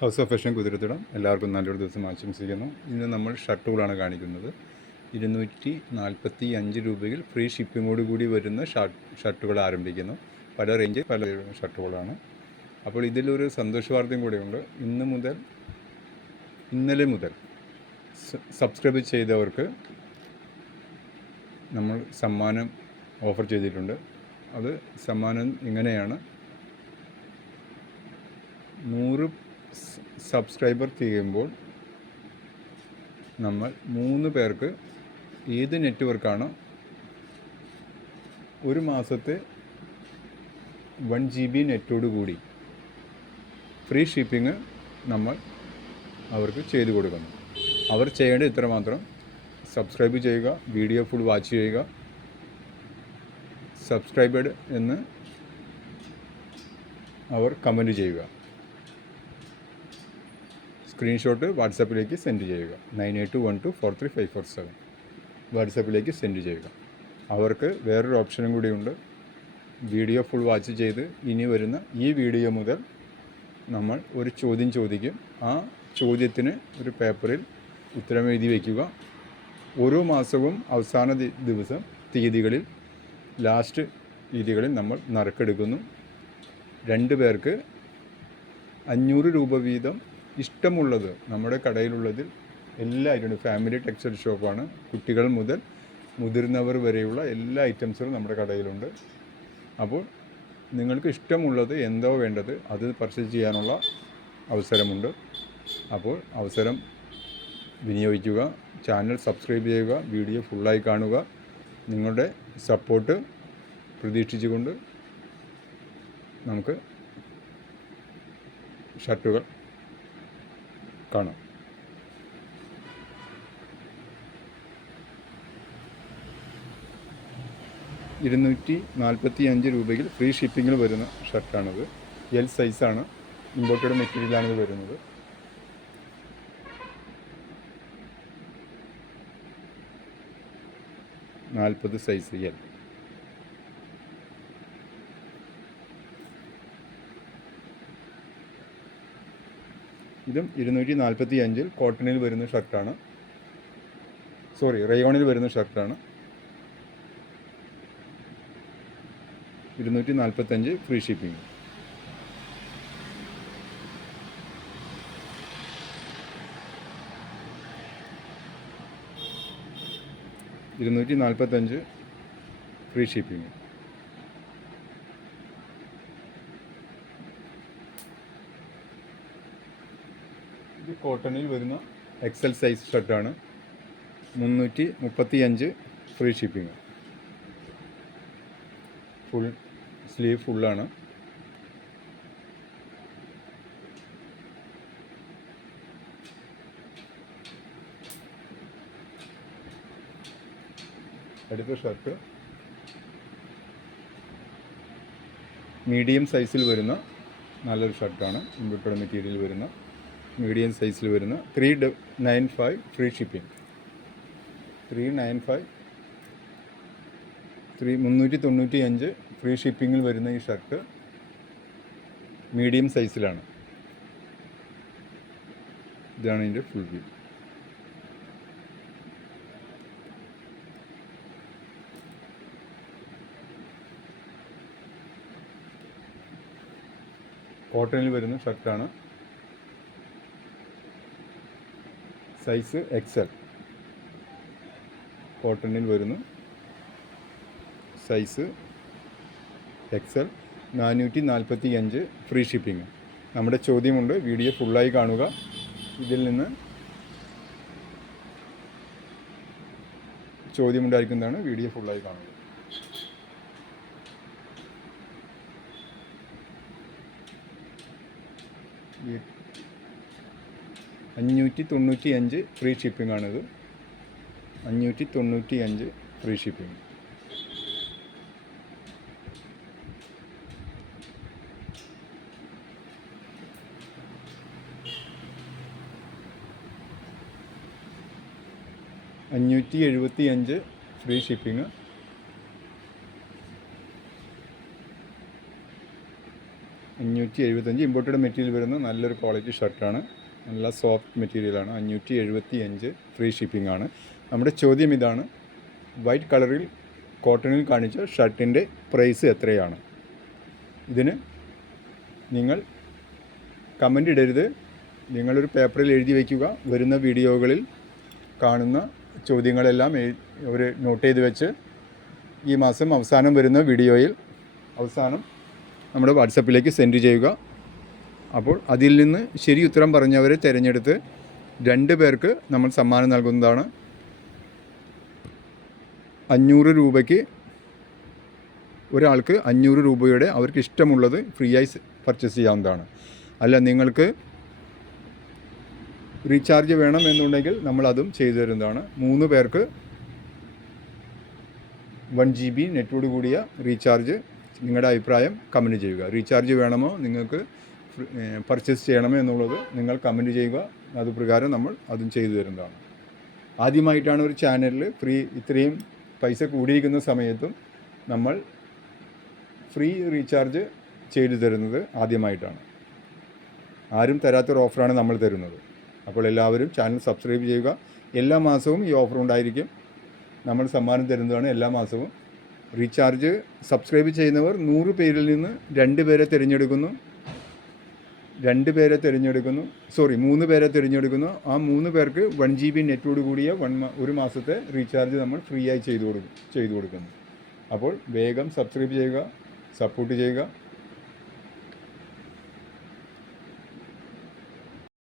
House of fashion കുതിരത്തിടം എല്ലാവർക്കും നല്ലൊരു ദിവസം ആശംസിക്കുന്നു. ഇന്ന് നമ്മൾ ഷർട്ടുകളാണ് കാണിക്കുന്നത്. ഇരുന്നൂറ്റി നാൽപ്പത്തി അഞ്ച് രൂപയിൽ ഫ്രീ ഷിപ്പിങ്ങോട് കൂടി വരുന്ന ഷർട്ട് ഷർട്ടുകൾ ആരംഭിക്കുന്നു. പല റേഞ്ച് പല ഷർട്ടുകളാണ്. അപ്പോൾ ഇതിലൊരു സന്തോഷ വാർത്തയും കൂടിയുണ്ട്. ഇന്ന് മുതൽ ഇന്നലെ മുതൽ സബ്സ്ക്രൈബ് ചെയ്തവർക്ക് നമ്മൾ സമ്മാനം ഓഫർ ചെയ്തിട്ടുണ്ട്. അത് സമ്മാനം ഇങ്ങനെയാണ് നൂറ് സബ്സ്ക്രൈബർ ചെയ്യുമ്പോൾ നമ്മൾ മൂന്ന് പേർക്ക് ഏത് നെറ്റ്വർക്കാണോ ഒരു മാസത്തെ വൺ ജി ബി നെറ്റോട് കൂടി ഫ്രീ ഷിപ്പിംഗ് നമ്മൾ അവർക്ക് ചെയ്തു കൊടുക്കുന്നു. അവർ ചെയ്യേണ്ടത് ഇത്ര മാത്രം സബ്സ്ക്രൈബ് ചെയ്യുക വീഡിയോ ഫുൾ വാച്ച് ചെയ്യുക സബ്സ്ക്രൈബഡ് എന്ന് അവർ കമന്റ് ചെയ്യുക. സ്ക്രീൻഷോട്ട് വാട്സാപ്പിലേക്ക് സെൻഡ് ചെയ്യുക. Nine eight one two four three five four seven. വാട്സാപ്പിലേക്ക് send ചെയ്യുക. അവർക്ക് വേറൊരു ഓപ്ഷനും കൂടിയുണ്ട് വീഡിയോ ഫുൾ വാച്ച് ചെയ്ത് ഇനി വരുന്ന ഈ വീഡിയോ മുതൽ നമ്മൾ ഒരു ചോദ്യം ചോദിക്കും. ആ ചോദ്യത്തിന് ഒരു പേപ്പറിൽ ഉത്തരം എഴുതി വയ്ക്കുക ഓരോ മാസവും അവസാന ദിവസം തീയതികളിൽ ലാസ്റ്റ് തീയതികളിൽ നമ്മൾ നറുക്കെടുക്കുന്നു. രണ്ട് പേർക്ക് അഞ്ഞൂറ് രൂപ വീതം ഇഷ്ടമുള്ളത് നമ്മുടെ കടയിലുള്ളതിൽ എല്ലാ ഐറ്റം ഫാമിലി ടെക്സ്റ്റൈൽ ഷോപ്പാണ്. കുട്ടികൾ മുതൽ മുതിർന്നവർ വരെയുള്ള എല്ലാ ഐറ്റംസുകളും നമ്മുടെ കടയിലുണ്ട്. അപ്പോൾ നിങ്ങൾക്ക് ഇഷ്ടമുള്ളത് എന്തോ വേണ്ടത് അത് പർച്ചേസ് ചെയ്യാനുള്ള അവസരമുണ്ട്. അപ്പോൾ അവസരം വിനിയോഗിക്കുക ചാനൽ സബ്സ്ക്രൈബ് ചെയ്യുക വീഡിയോ ഫുള്ളായി കാണുക. നിങ്ങളുടെ സപ്പോർട്ട് പ്രതീക്ഷിച്ചുകൊണ്ട് നമുക്ക് ഷർട്ടുകൾ കാണാം. ഇരുന്നൂറ്റി നാൽപ്പത്തി അഞ്ച് രൂപയിൽ ഫ്രീ ഷിപ്പിങ്ങിൽ വരുന്ന ഷർട്ടാണിത്. എൽ സൈസാണ് ഇമ്പോർട്ടഡ് മെറ്റീരിയലാണിത് വരുന്നത്. നാൽപ്പത് സൈസ് എൽ ഇതും ഇരുന്നൂറ്റി നാൽപ്പത്തി അഞ്ചിൽ കോട്ടണിൽ വരുന്ന ഷർട്ടാണ്. സോറി റയോണിൽ വരുന്ന ഷർട്ടാണ്. ഇരുന്നൂറ്റി നാൽപ്പത്തഞ്ച് ഫ്രീ ഷിപ്പിംഗ് ഇരുന്നൂറ്റി നാൽപ്പത്തഞ്ച് ഫ്രീ ഷിപ്പിംഗ് ഇത് കോട്ടണിൽ വരുന്ന എക്സൽ സൈസ് ഷർട്ടാണ് മുന്നൂറ്റി മുപ്പത്തി അഞ്ച് ഫ്രീ ഷിപ്പിംഗ് ഫുൾ സ്ലീവ് ഫുള്ളാണ് അടുത്ത ഷർട്ട് മീഡിയം സൈസിൽ വരുന്ന നല്ലൊരു ഷർട്ടാണ് ഇമ്പോർട്ടഡ് മെറ്റീരിയൽ വരുന്ന മീഡിയം സൈസിൽ വരുന്ന three nine five free shipping three nine five three മുന്നൂറ്റി തൊണ്ണൂറ്റി അഞ്ച് ഫ്രീ ഷിപ്പിങ്ങിൽ വരുന്ന ഈ ഷർട്ട് മീഡിയം സൈസിലാണ് ഇതാണ് ഇതിന്റെ ഫുൾ വ്യൂ കോട്ടണിൽ വരുന്ന ഷർട്ടാണ് സൈസ് എക്സൽ കോട്ടണിൽ വരുന്നു. സൈസ് എക്സൽ നാനൂറ്റി നാൽപ്പത്തി അഞ്ച് ഫ്രീ ഷിപ്പിംഗ് നമ്മുടെ ചോദ്യമുണ്ട്. വീഡിയോ ഫുള്ളായി കാണുക. ഇതിൽ നിന്ന് ചോദ്യമുണ്ടായിരിക്കുന്നതാണ് വീഡിയോ ഫുള്ളായി കാണുക. ഈ അഞ്ഞൂറ്റി തൊണ്ണൂറ്റി അഞ്ച് ഫ്രീ ഷിപ്പിംഗ് ആണിത്. അഞ്ഞൂറ്റി തൊണ്ണൂറ്റി അഞ്ച് ഫ്രീ ഷിപ്പിംഗ് അഞ്ഞൂറ്റി എഴുപത്തി അഞ്ച് ഫ്രീ ഷിപ്പിംഗ് അഞ്ഞൂറ്റി എഴുപത്തഞ്ച് ഇമ്പോർട്ടഡ് മെറ്റീരിയൽ വരുന്ന നല്ലൊരു ക്വാളിറ്റി ഷർട്ടാണ് നല്ല സോഫ്റ്റ് മെറ്റീരിയലാണ്. അഞ്ഞൂറ്റി എഴുപത്തി അഞ്ച് ഫ്രീ ഷിപ്പിംഗ് ആണ്. നമ്മുടെ ചോദ്യം ഇതാണ്. വൈറ്റ് കളറിൽ കോട്ടണിൽ കാണിച്ച ഷർട്ടിന്റെ പ്രൈസ് എത്രയാണ്? ഇതിന് നിങ്ങൾ കമന്റ് ഇടരുത്. നിങ്ങളൊരു പേപ്പറിൽ എഴുതി വയ്ക്കുക വരുന്ന വീഡിയോകളിൽ കാണുന്ന ചോദ്യങ്ങളെല്ലാം അവർ നോട്ട് ചെയ്ത് വെച്ച് ഈ മാസം അവസാനം വരുന്ന വീഡിയോയിൽ അവസാനം നമ്മുടെ വാട്സപ്പിലേക്ക് സെൻഡ് ചെയ്യുക. അപ്പോൾ അതിൽ നിന്ന് ശരി ഉത്തരം പറഞ്ഞവരെ തിരഞ്ഞെടുത്ത് രണ്ട് പേർക്ക് നമ്മൾ സമ്മാനം നൽകുന്നതാണ്. അഞ്ഞൂറ് രൂപയ്ക്ക് ഒരാൾക്ക് അഞ്ഞൂറ് രൂപയുടെ അവർക്ക് ഇഷ്ടമുള്ളത് ഫ്രീ ആയി പർച്ചേസ് ചെയ്യാവുന്നതാണ്. അല്ല നിങ്ങൾക്ക് റീചാർജ് വേണം എന്നുണ്ടെങ്കിൽ നമ്മൾ അതും ചെയ്തു തരുന്നതാണ്. മൂന്ന് പേർക്ക് വൺ ജി ബി നെറ്റോട് കൂടിയ റീചാർജ് നിങ്ങളുടെ അഭിപ്രായം കമന്റ് ചെയ്യുക. റീചാർജ് വേണമോ നിങ്ങൾക്ക്? പർച്ചേസ് ചെയ്യണമോ എന്നുള്ളത് നിങ്ങൾ കമന്റ് ചെയ്യുക. അതുപ്രകാരം നമ്മൾ അതും ചെയ്തു തരുന്നതാണ്. ആദ്യമായിട്ടാണ് ഒരു ചാനലിൽ ഫ്രീ ഇത്രയും പൈസ കൂടിയിരിക്കുന്ന സമയത്തും നമ്മൾ ഫ്രീ റീചാർജ് ചെയ്തു തരുന്നത് ആദ്യമായിട്ടാണ്. ആരും തരാത്തൊരു ഓഫറാണ് നമ്മൾ തരുന്നത്. അപ്പോൾ എല്ലാവരും ചാനൽ സബ്സ്ക്രൈബ് ചെയ്യുക. എല്ലാ മാസവും ഈ ഓഫർ ഉണ്ടായിരിക്കും. നമ്മൾ സമ്മാനം തരുന്നതാണ് എല്ലാ മാസവും. റീചാർജ് സബ്സ്ക്രൈബ് ചെയ്യുന്നവർ നൂറ് പേരിൽ നിന്ന് രണ്ട് പേരെ തിരഞ്ഞെടുക്കുന്നു. രണ്ട് പേരെ തിരഞ്ഞെടുക്കുന്നു. സോറി മൂന്ന് പേരെ തിരഞ്ഞെടുക്കുന്നു. ആ മൂന്ന് പേർക്ക് വൺ ജി ബി നെറ്റോട് കൂടിയ വൺ ഒരു മാസത്തെ റീചാർജ് നമ്മൾ ഫ്രീ ആയി ചെയ്തു കൊടുക്കും ചെയ്തു കൊടുക്കുന്നു. അപ്പോൾ വേഗം സബ്സ്ക്രൈബ് ചെയ്യുക സപ്പോർട്ട് ചെയ്യുക.